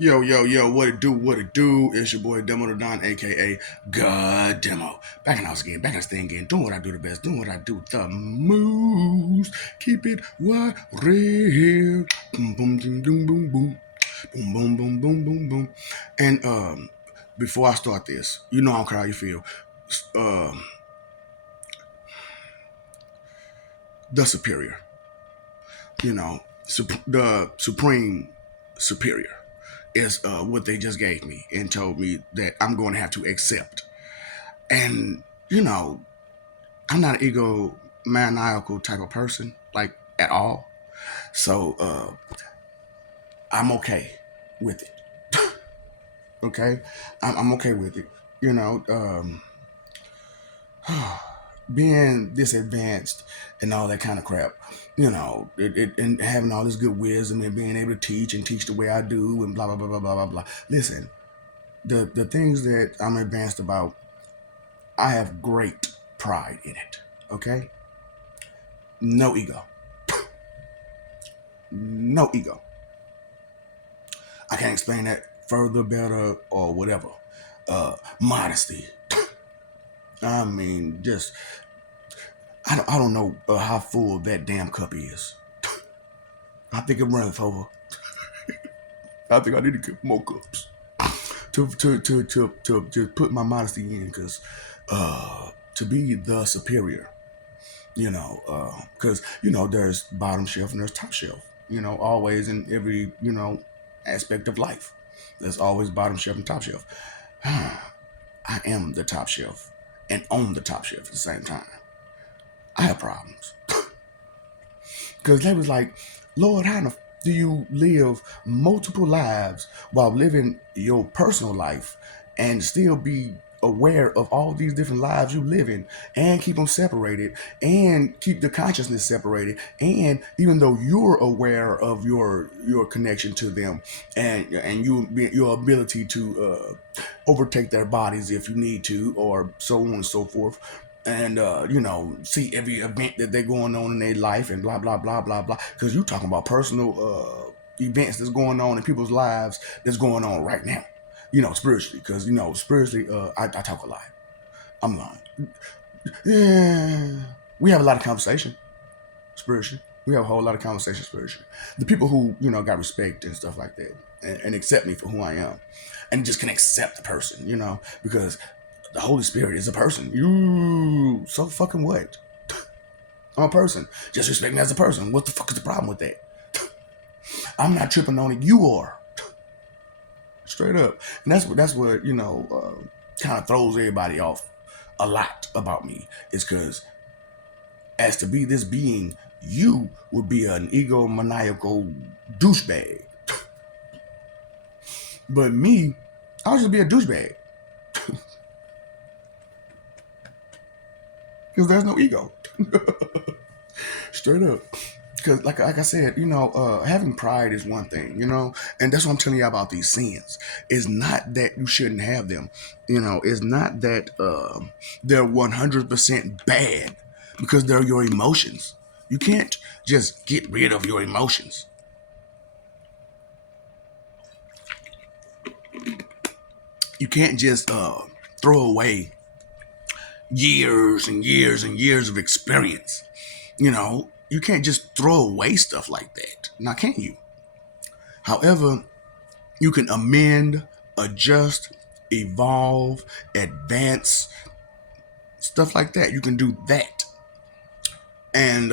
Yo, yo, yo, what it do, what it do? It's your boy Demo the Don, aka God Demo. Back in the house again, back in this thing again, doing what I do the best, doing what I do the most. Keep it what real. Boom, boom, boom, boom, boom, boom. Boom, boom, boom, boom, boom, boom. And before I start this, you know how you feel. Um, the superior, the supreme superior is what they just gave me and told me that I'm going to have to accept. And, I'm not an egomaniacal type of person, like at all. So I'm okay with it. Okay? I'm okay with it. You know, being this advanced and all that kind of crap, and having all this good wisdom and being able to teach and teach the way I do and blah, blah, blah, blah, blah, blah, blah. Listen, the things that I'm advanced about, I have great pride in it. Okay? No ego. No ego. I can't explain that further, better, or whatever. Modesty. I mean, just I don't know how full that damn cup is. I think it runs over. I think I need to get more cups to put my modesty in, because to be the superior, because there's bottom shelf and there's top shelf. Always in every aspect of life, there's always bottom shelf and top shelf. I am the top shelf and on the top shelf at the same time. I have problems because they was like, Lord, do you live multiple lives while living your personal life and still be aware of all these different lives you live in and keep them separated and keep the consciousness separated, and even though you're aware of your connection to them and your ability to overtake their bodies if you need to, or so on and so forth, and see every event that they're going on in their life and blah blah blah blah blah, because you talking about personal events that's going on in people's lives that's going on right now, spiritually, because spiritually, I talk a lot. I'm lying. Yeah, we have a lot of conversation spiritually. We have a whole lot of conversation spiritually. The people who got respect and stuff like that, and accept me for who I am, and just can accept the person, because the Holy Spirit is a person. You so fucking what? I'm a person. Just respect me as a person. What the fuck is the problem with that? I'm not tripping on it. You are. Straight up. And that's what kind of throws everybody off a lot about me, is because as to be this being, you would be an egomaniacal douchebag. But me, I'll just be a douchebag. Because there's no ego. Straight up. Because like I said, having pride is one thing, and that's what I'm telling you about these sins. It's not that you shouldn't have them, it's not that they're 100% bad, because they're your emotions. You can't just get rid of your emotions. You can't just throw away years and years and years of experience. You can't just throw away stuff like that. Now, can you? However, you can amend, adjust, evolve, advance, stuff like that. You can do that. And,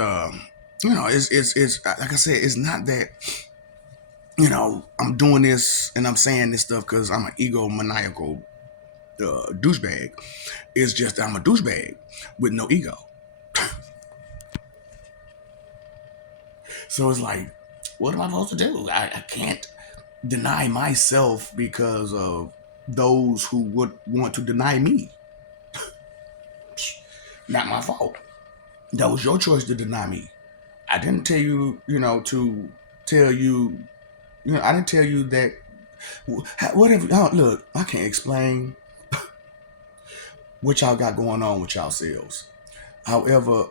it's like I said, it's not that, I'm doing this and I'm saying this stuff because I'm an egomaniacal douchebag. It's just that I'm a douchebag with no ego. So it's like, what am I supposed to do? I can't deny myself because of those who would want to deny me. Not my fault. That was your choice to deny me. I didn't tell you, to tell you, I didn't tell you that. Whatever. Look, I can't explain what y'all got going on with y'all selves. However,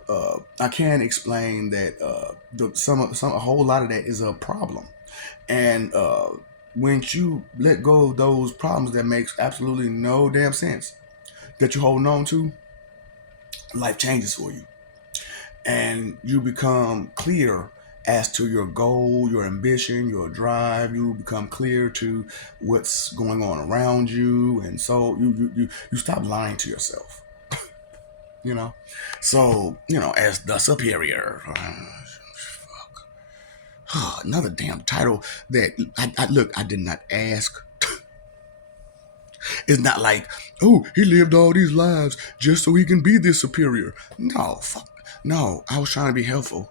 I can explain that a whole lot of that is a problem, and once you let go of those problems that makes absolutely no damn sense that you're holding on to, life changes for you. And you become clear as to your goal, your ambition, your drive. You become clear to what's going on around you. And so you stop lying to yourself, you know? So, as the superior. Another damn title that I look, I did not ask. It's not like, oh, he lived all these lives just so he can be this superior. No, fuck. No, I was trying to be helpful.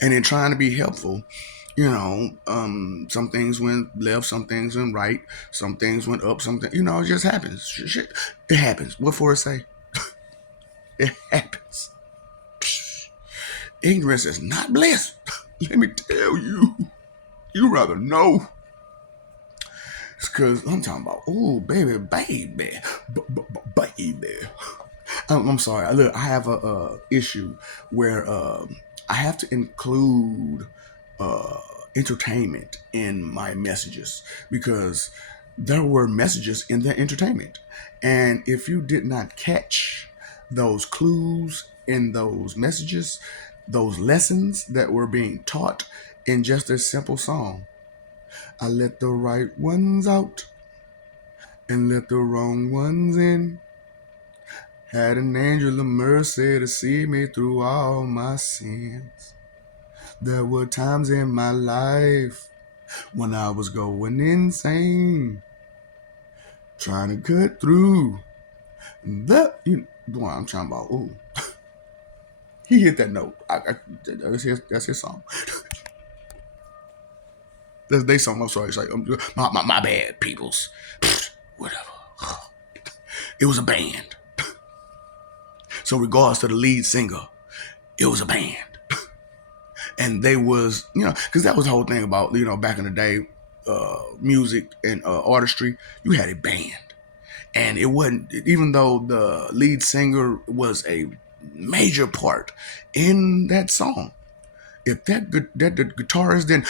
And in trying to be helpful, some things went left, some things went right, some things went up, something, it just happens. Shit, it happens. What for to say? It happens. Ignorance is not bliss. Let me tell you. You rather know. It's because I'm talking about, oh, baby. I'm sorry. Look, I have a issue where I have to include uh, entertainment in my messages because there were messages in the entertainment, and if you did not catch those clues in those messages, those lessons that were being taught in just a simple song, I let the right ones out and let the wrong ones in. Had an angel of mercy to see me through all my sins. There were times in my life when I was going insane, trying to cut through. Boy, I'm talking about. Ooh, he hit that note. That's his song. That's their song. I'm sorry. It's like my bad, peoples. Whatever. It was a band. So, regards to the lead singer, it was a band. And they was, because that was the whole thing about, back in the day, music and artistry, you had a band. And it wasn't, even though the lead singer was a major part in that song, if that the guitarist then,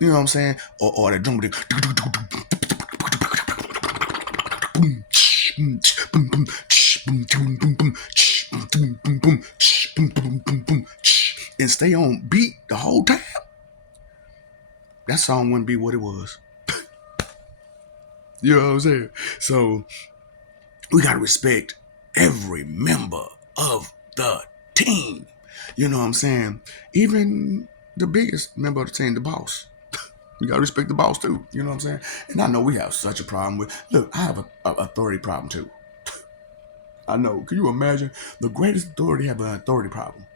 you know what I'm saying, or the drum, and stay on beat the whole time, that song wouldn't be what it was. You know what I'm saying? So we gotta respect every member of the team. You know what I'm saying? Even the biggest member of the team, the boss. You gotta respect the boss too. You know what I'm saying? And I know we have such a problem with. Look, I have a authority problem too. I know. Can you imagine the greatest authority have an authority problem?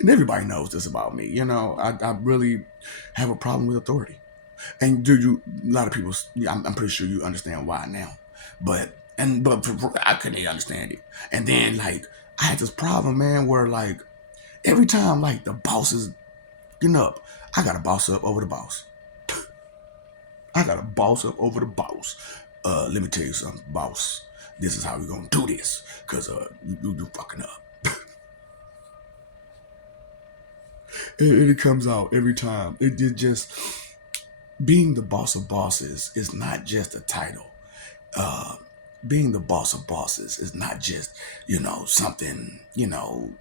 And everybody knows this about me. I really have a problem with authority. And a lot of people, I'm pretty sure you understand why now. But I couldn't even understand it. And then like I had this problem, man, where like every time like the boss is getting up, I gotta boss up over the boss. I gotta boss up over the boss. Let me tell you something, boss. This is how we're gonna do this, cause you fucking up. It comes out every time. It just being the boss of bosses is not just a title. Being the boss of bosses is not just something you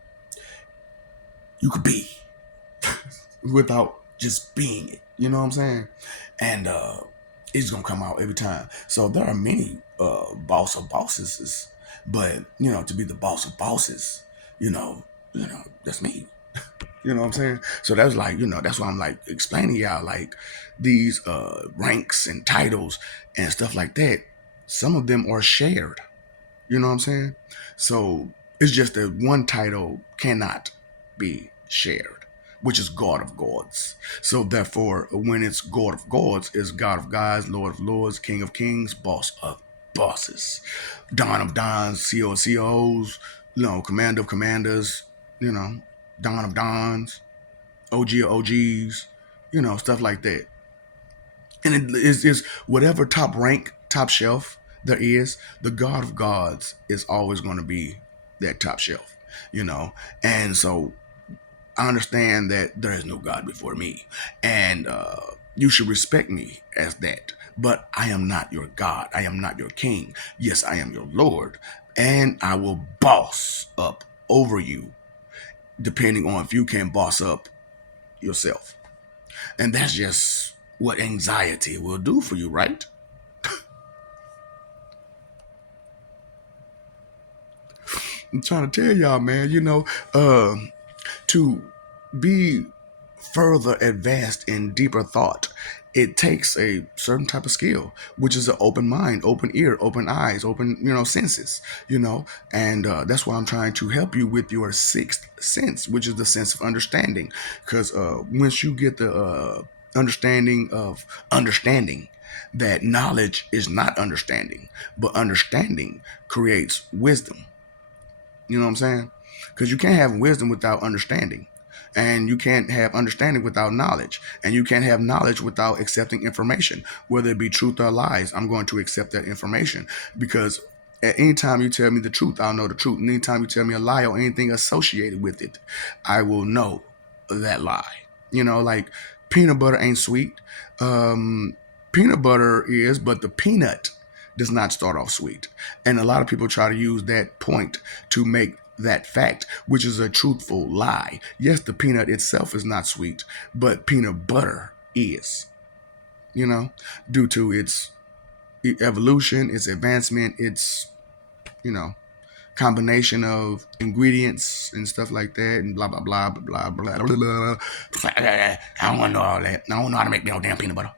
could be without just being it. You know what I'm saying? And it's gonna come out every time. So there are many boss of bosses, but to be the boss of bosses, that's me. You know what I'm saying? So that's like, that's why I'm like explaining y'all like these ranks and titles and stuff like that. Some of them are shared. You know what I'm saying? So it's just that one title cannot be shared, which is God of Gods. So therefore, when it's God of Gods, it's God of Gods, Lord of Lords, King of Kings, Boss of Bosses, Don of Dons, CO of COs, Commander of Commanders, Don of Dons, OG of OGs, stuff like that. And it is whatever top rank, top shelf there is, the God of gods is always going to be that top shelf, you know. And so I understand that there is no God before me, and you should respect me as that. But I am not your God. I am not your king. Yes, I am your Lord, and I will boss up over you, depending on if you can boss up yourself. And that's just what anxiety will do for you, right? I'm trying to tell y'all, man. Uh, to be further advanced in deeper thought, it takes a certain type of skill, which is an open mind, open ear, open eyes, open senses. And that's why I'm trying to help you with your sixth sense, which is the sense of understanding. Because once you get the understanding of understanding, that knowledge is not understanding, but understanding creates wisdom. You know what I'm saying? Because you can't have wisdom without understanding. And you can't have understanding without knowledge. And you can't have knowledge without accepting information, whether it be truth or lies. I'm going to accept that information because at any time you tell me the truth, I'll know the truth. And anytime you tell me a lie or anything associated with it, I will know that lie. Like peanut butter ain't sweet. Um, Peanut butter is, but the peanut does not start off sweet. And a lot of people try to use that point to make that fact, which is a truthful lie. Yes, the peanut itself is not sweet, but peanut butter is, you know, due to its evolution, its advancement, its, you know, combination of ingredients and stuff like that, and blah, blah, blah, blah, blah, blah, blah, blah. I don't want to know all that. I don't know how to make no damn peanut butter.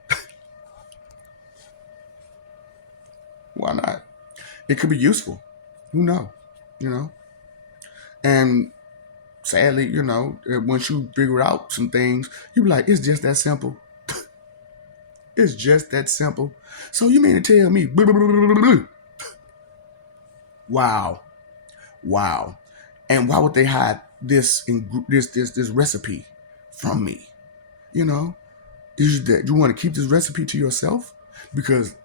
Why not? It could be useful. Who knows? You know? And sadly, once you figure out some things, you be like, it's just that simple. It's just that simple. So you mean to tell me, wow, wow. And why would they hide this recipe from me? You know, is that you want to keep this recipe to yourself? Because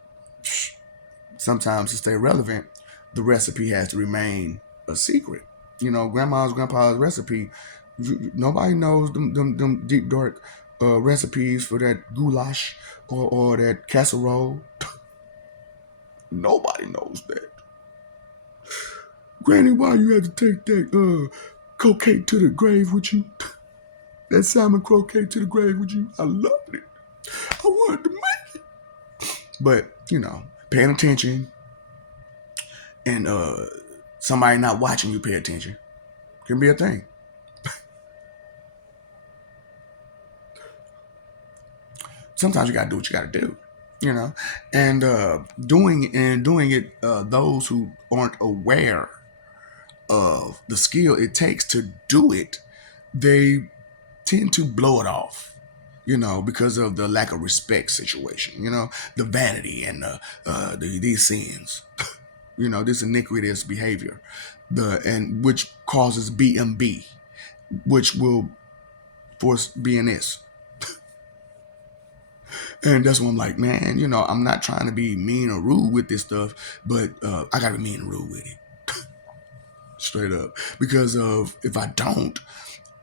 sometimes to stay relevant, the recipe has to remain a secret. Grandpa's recipe. Nobody knows them deep dark recipes for that goulash or that casserole. Nobody knows that. Granny, why you had to take that croquet to the grave with you? That salmon croquet to the grave with you? I loved it. I wanted to make it. But, paying attention and somebody not watching you pay attention can be a thing. Sometimes you gotta do what you gotta do, and doing it. Those who aren't aware of the skill it takes to do it, they tend to blow it off, because of the lack of respect situation, the vanity and these sins, this iniquitous behavior, and which causes BMB, which will force BNS. And that's when I'm like, man, I'm not trying to be mean or rude with this stuff, but I gotta be mean and rude with it. Straight up. Because of if I don't,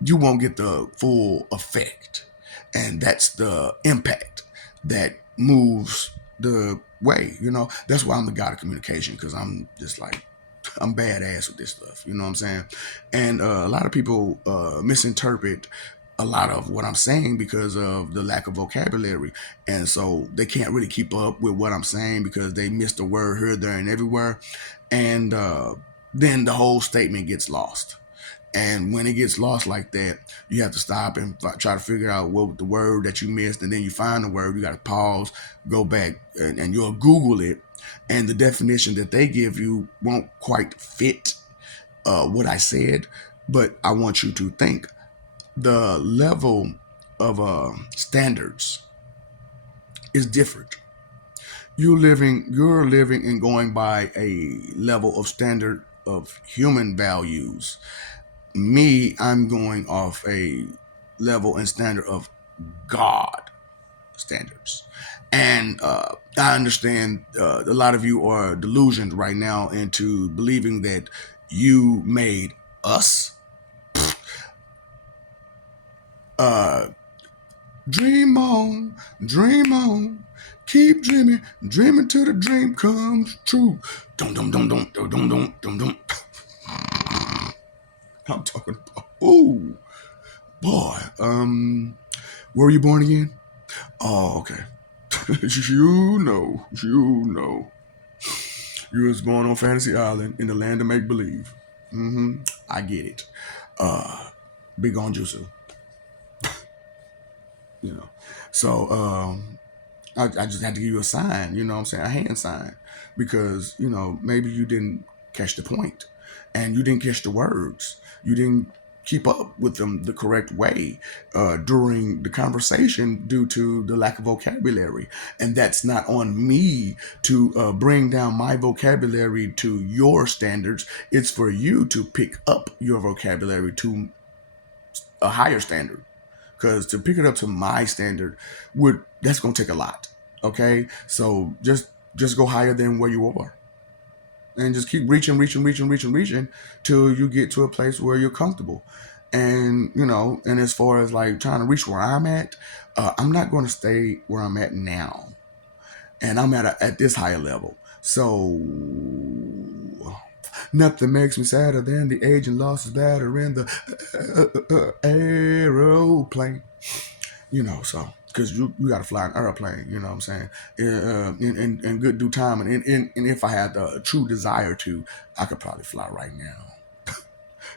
you won't get the full effect. And that's the impact that moves the way, That's why I'm the god of communication, because I'm just like, I'm badass with this stuff, you know what I'm saying? And a lot of people misinterpret a lot of what I'm saying because of the lack of vocabulary. And so they can't really keep up with what I'm saying because they missed a word here, there, and everywhere. And then the whole statement gets lost. And when it gets lost like that, you have to stop and try to figure out what the word that you missed. And then you find the word, you got to pause, go back, and you'll Google it. And the definition that they give you won't quite fit what I said. But I want you to think the level of standards is different. You're living and going by a level of standard of human values. Me, I'm going off a level and standard of God standards. And I understand a lot of you are delusioned right now into believing that you made us. Uh, dream on, keep dreaming, dreaming till the dream comes true. Dum dum dum dum dum dum dum dum dum. I'm talking about. Ooh, boy. Where were you born again? Oh, okay. You know. You was born on Fantasy Island in the land of make believe. I get it. Big on Jutsu, you know. So I just had to give you a sign, you know what I'm saying, a hand sign, because maybe you didn't catch the point, and you didn't catch the words. You didn't keep up with them the correct way during the conversation due to the lack of vocabulary, and that's not on me to bring down my vocabulary to your standards. It's for you to pick up your vocabulary to a higher standard, because to pick it up to my standard would that's going to take a lot. Okay, so just go higher than where you are, and just keep reaching till you get to a place where you're comfortable. And and as far as like trying to reach where I'm at, I'm not going to stay where I'm at now, and I'm at this higher level. So nothing makes me sadder than the age and loss is better in the aeroplane. So because you got to fly an airplane, you know what I'm saying, in good due time, and if I had the true desire to, I could probably fly right now,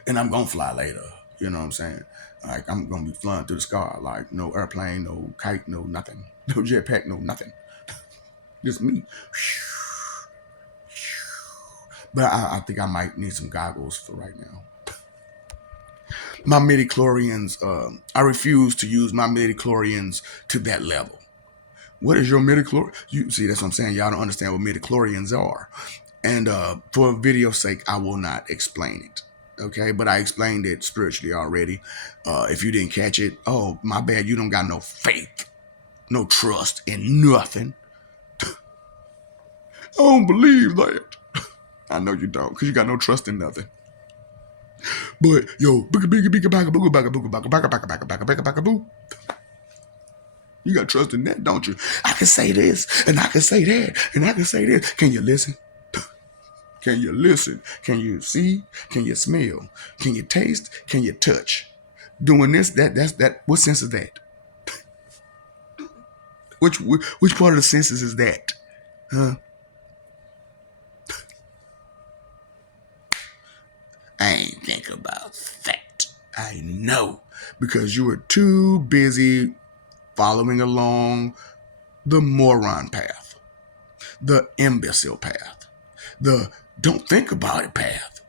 and I'm gonna fly later. You know what I'm saying? Like I'm gonna be flying through the sky, like no airplane, no kite, no nothing, no jetpack, no nothing, just me. But I think I might need some goggles for right now. My midi-chlorians, I refuse to use my midi-chlorians to that level. What is your midi-chlorian? You see, that's what I'm saying. Y'all don't understand what midi-chlorians are. And for video's sake, I will not explain it. Okay, but I explained it spiritually already. If you didn't catch it, oh, my bad. You don't got no faith, no trust in nothing. I don't believe that. I know you don't, because you got no trust in nothing. But yo, you got trust in that, don't you? I can say this, and I can say that, and I can say this. Can you listen? Can you listen? Can you see? Can you smell? Can you taste? Can you touch? Doing this, that. What sense is that? Which part of the senses is that? Huh? I ain't think about that. I know, because you were too busy following along the moron path, the imbecile path, the don't think about it path,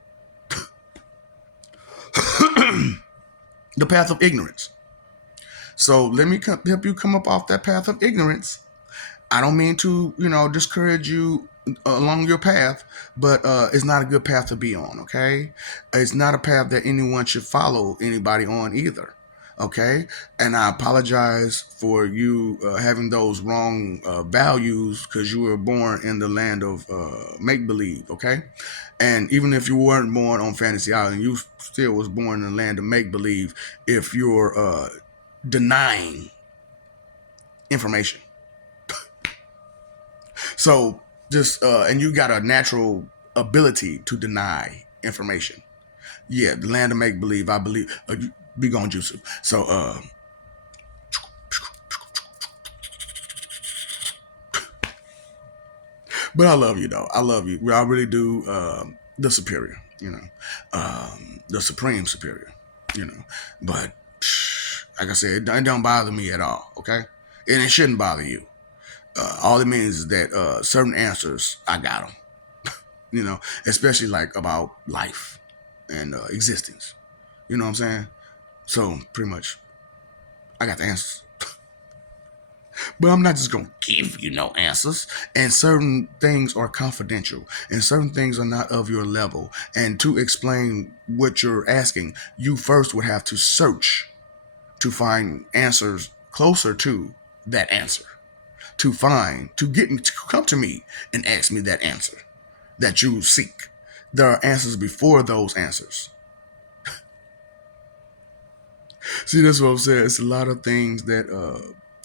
the path of ignorance. So let me help you come up off that path of ignorance. I don't mean to, discourage you along your path, but it's not a good path to be on, okay? It's not a path that anyone should follow anybody on either, okay? And I apologize for you having those wrong values, because you were born in the land of make-believe, okay? And even if you weren't born on Fantasy Island, you still was born in the land of make-believe if you're denying information. So just and you got a natural ability to deny information. Yeah, the land of make believe. I believe be going jutsu. So but I love you though. I love you. I really do. The superior, the supreme superior, But like I said, it don't bother me at all. Okay, and it shouldn't bother you. All it means is that certain answers I got them. Especially like about life and existence. You know what I'm saying? So pretty much, I got the answers. But I'm not just gonna give you no answers. And certain things are confidential, and certain things are not of your level. And to explain what you're asking, you first would have to search to find answers closer to that answer. to get me to come to me and ask me that answer that you seek. There are answers before those answers. See, that's what I'm saying. It's a lot of things that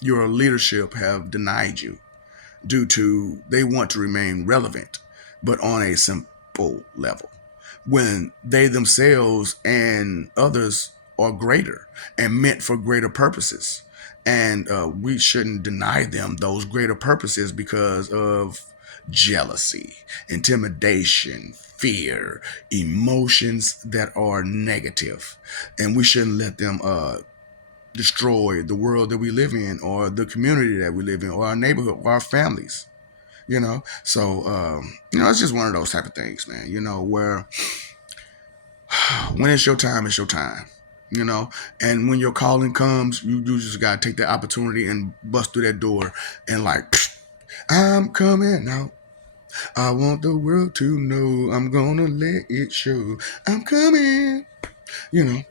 your leadership have denied you due to they want to remain relevant, but on a simple level. When they themselves and others are greater and meant for greater purposes. And we shouldn't deny them those greater purposes because of jealousy, intimidation, fear, emotions that are negative. And we shouldn't let them destroy the world that we live in or the community that we live in or our neighborhood or our families. So it's just one of those type of things, man, where when it's your time, it's your time. you know. And when your calling comes, you just gotta take that opportunity and bust through that door and like, I'm coming out. I want the world to know. I'm gonna let it show. I'm coming. You know,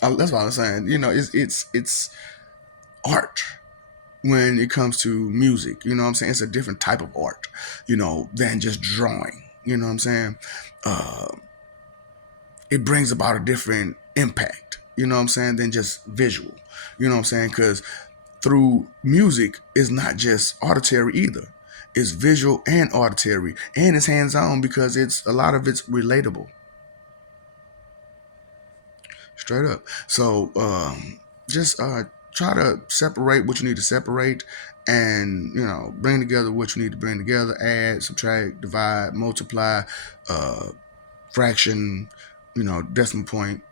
that's what I'm saying. It's art when it comes to music. You know what I'm saying? It's a different type of art, than just drawing. You know what I'm saying? Uh, it brings about a different impact. You know what I'm saying? Than just visual. You know what I'm saying? Because through music is not just auditory either. It's visual and auditory, and it's hands-on because it's a lot of it's relatable, straight up. So just try to separate what you need to separate, and bring together what you need to bring together. Add, subtract, divide, multiply, uh, fraction, decimal point.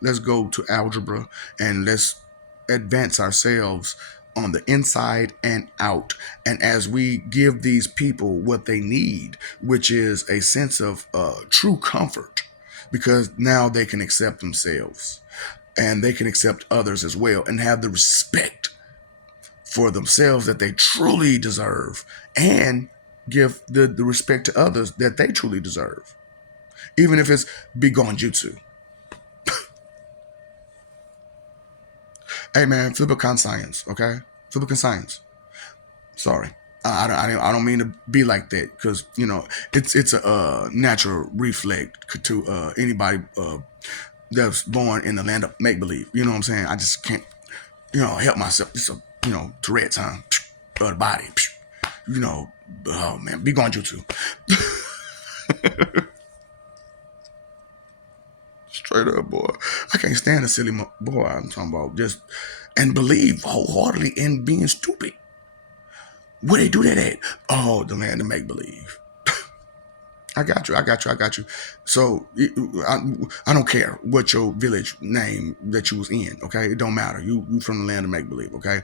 Let's go to algebra and let's advance ourselves on the inside and out. And as we give these people what they need, which is a sense of true comfort, because now they can accept themselves and they can accept others as well and have the respect for themselves that they truly deserve, and give the respect to others that they truly deserve, even if it's Bigon Jutsu. Hey man, flip a conscience, okay? Flip a conscience. Sorry, I don't mean to be like that, because it's a natural reflex to anybody that's born in the land of make believe. You know what I'm saying? I just can't help myself. It's a Tourette's time of the body. Oh man, be going jutsu. Straight up, boy. I can't stand a silly boy. I'm talking about just and believe wholeheartedly in being stupid. Where they do that at? Oh, the land of make believe. I got you. I got you. I got you. So I don't care what your village name that you was in. Okay, it don't matter. You from the land of make believe. Okay,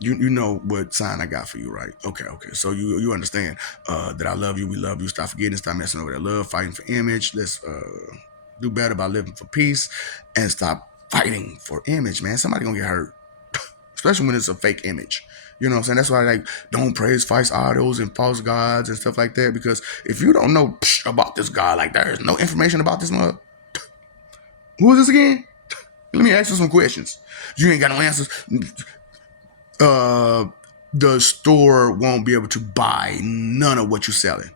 you know what sign I got for you, right? Okay, okay. So you understand that I love you. We love you. Stop forgetting. Stop messing over that love. Fighting for image. Let's do better by living for peace and stop fighting for image, man. Somebody gonna get hurt, especially when it's a fake image. You know what I'm saying? That's why don't praise false idols and false gods and stuff like that. Because if you don't know about this God, like there is no information about this mother. Who is this again? Let me ask you some questions. You ain't got no answers. The store won't be able to buy none of what you're selling.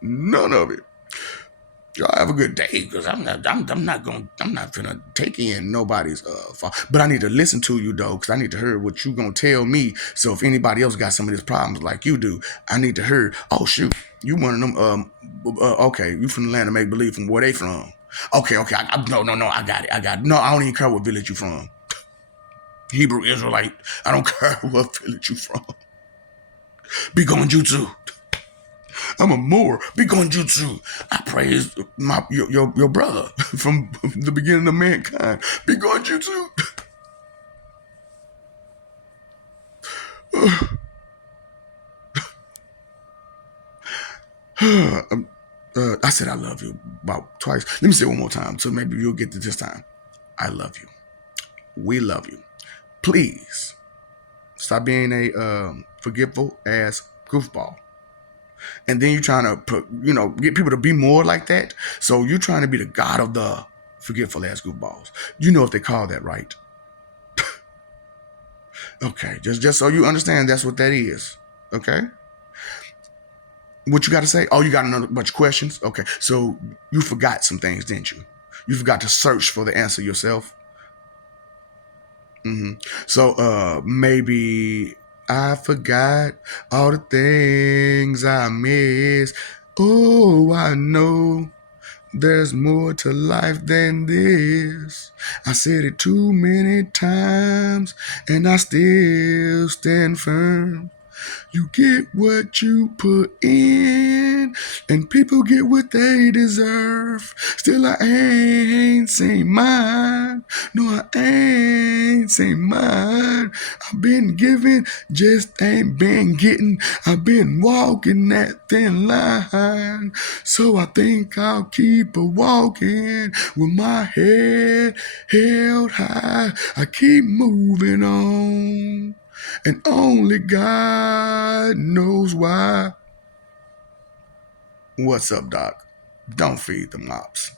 None of it. Y'all have a good day, because I'm not gonna take in nobody's fault. But I need to listen to you though, because I need to hear what you gonna tell me. So if anybody else got some of these problems like you do, I need to hear. Oh shoot, you one of them. Okay, you from the land of make believe. From where they from? Okay, no, I got it. No, I don't even care what village you from. Hebrew Israelite. I don't care what village you from. Be going jutsu. I'm a Moor. Be going jutsu. I praise your brother from the beginning of mankind. Be going jutsu. I said I love you about twice. Let me say it one more time, so maybe you'll get to this time. I love you. We love you. Please stop being a forgetful ass goofball. And then you're trying to get people to be more like that. So you're trying to be the god of the forgetful ass goofballs. You know what they call that, right? Okay, just so you understand, that's what that is. Okay. What you got to say? Oh, you got another bunch of questions? Okay. So you forgot some things, didn't you? You forgot to search for the answer yourself. hmm So maybe I forgot all the things I missed. Oh, I know there's more to life than this. I said it too many times and I still stand firm. You get what you put in, and people get what they deserve. Still, I ain't seen mine. No, I ain't seen mine. I've been giving, just ain't been getting. I've been walking that thin line. So I think I'll keep a walking with my head held high. I keep moving on. And only God knows why. What's up, Doc? Don't feed the mops.